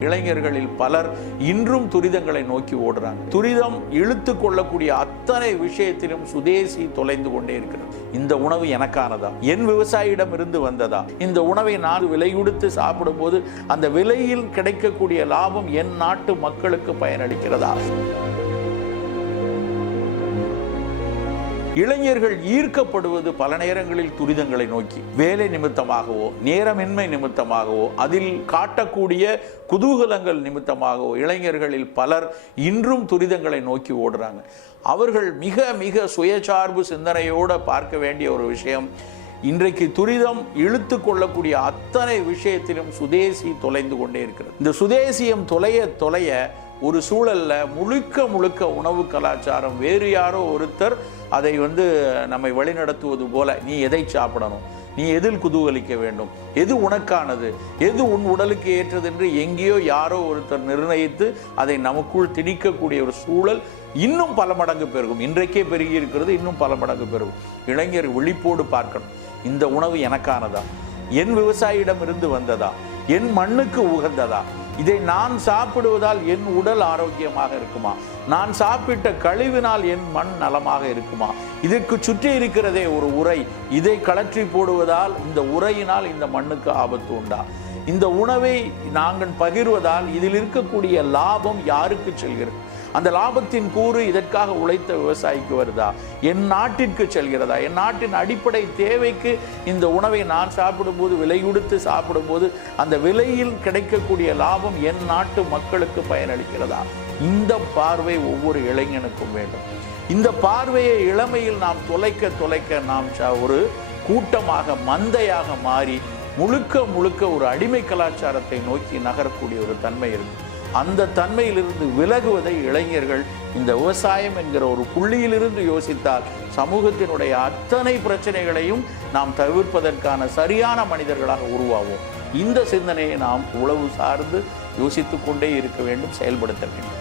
இளைஞர்களில் பலர் இன்றும் துரிதங்களை நோக்கி ஓடுறாங்க. துரிதம் இழுத்து கொள்ளக்கூடிய அத்தனை விஷயத்திலும் சுதேசி தொலைந்து கொண்டே இருக்கிறது. இந்த உணவு எனக்கானதா? என் விவசாயியிடம் இருந்து வந்ததா? இந்த உணவை நான் விலை கொடுத்து சாப்பிடும் போது அந்த விலையில் கிடைக்கக்கூடிய லாபம் என் நாட்டு மக்களுக்கு பயனளிக்கிறதா? இளைஞர்கள் ஈர்க்கப்படுவது பல நேரங்களில் துரிதங்களை நோக்கி, வேலை நிமித்தமாகவோ நேரமின்மை நிமித்தமாகவோ அதில் காட்டக்கூடிய குதூகலங்கள் நிமித்தமாகவோ இளைஞர்களில் பலர் இன்றும் துரிதங்களை நோக்கி ஓடுறாங்க. அவர்கள் மிக மிக சுயசார்பு சிந்தனையோடு பார்க்க வேண்டிய ஒரு விஷயம், இன்றைக்கு துரிதம் இழுத்து கொள்ளக்கூடிய அத்தனை விஷயத்திலும் சுதேசி தொலைந்து கொண்டே இருக்கிறது. இந்த சுதேசியம் தொலைய ஒரு சூழல்ல முழுக்க உணவு கலாச்சாரம் வேறு யாரோ ஒருத்தர் அதை நம்மை வழிநடத்துவது போல, நீ எதை சாப்பிடணும், நீ எதில் குதூகலிக்க வேண்டும், எது உனக்கானது, எது உன் உடலுக்கு ஏற்றது என்று எங்கேயோ யாரோ ஒருத்தர் நிர்ணயித்து அதை நமக்குள் திணிக்கக்கூடிய ஒரு சூழல் இன்னும் பல மடங்கு பெருகும். இன்றைக்கே பெருகி இருக்கிறது, இன்னும் பல மடங்கு பெருகும். இளைஞர் விழிப்போடு பார்க்கணும், இந்த உணவு எனக்கானதா, என் விவசாயியிடம் இருந்து வந்ததா, என் மண்ணுக்கு உகந்ததா, இதை நான் சாப்பிடுவதால் என் உடல் ஆரோக்கியமாக இருக்குமா, நான் சாப்பிட்ட கழிவினால் என் மண் நலமாக இருக்குமா, இதற்கு சுற்றி இருக்கிறதே ஒரு உரை, இதை கழற்றி போடுவதால் இந்த உரையினால் இந்த மண்ணுக்கு ஆபத்து உண்டா, இந்த உணவை நாங்கள் பகிர்வதால் இதில் இருக்கக்கூடிய லாபம் யாருக்கு செல்கிறது, அந்த லாபத்தின் கூறு இதற்காக உழைத்த விவசாயிக்கு வருதா, என் நாட்டிற்கு செல்கிறதா, என் நாட்டின் அடிப்படை தேவைக்கு இந்த உணவை நான் சாப்பிடும்போது, விலை கொடுத்து சாப்பிடும்போது அந்த விலையில் கிடைக்கக்கூடிய லாபம் என் நாட்டு மக்களுக்கு பயனளிக்கிறதா? இந்த பார்வை ஒவ்வொரு இளைஞனுக்கும் வேண்டும். இந்த பார்வையை இளமையில் நாம் தொலைக்க நாம் ஒரு கூட்டமாக மந்தையாக மாறி முழுக்க ஒரு அடிமை கலாச்சாரத்தை நோக்கி நகரக்கூடிய ஒரு தன்மை இருக்கு. அந்த தன்மையிலிருந்து விலகுவதை இளைஞர்கள் இந்த விவசாயம் என்கிற ஒரு புள்ளியிலிருந்து யோசித்தால் சமூகத்தினுடைய அத்தனை பிரச்சனைகளையும் நாம் தவிர்ப்பதற்கான சரியான மனிதர்களாக உருவாவோம். இந்த சிந்தனையை நாம் உளவு சார்ந்து யோசித்து கொண்டே இருக்க வேண்டும், செயல்படுத்த வேண்டும்.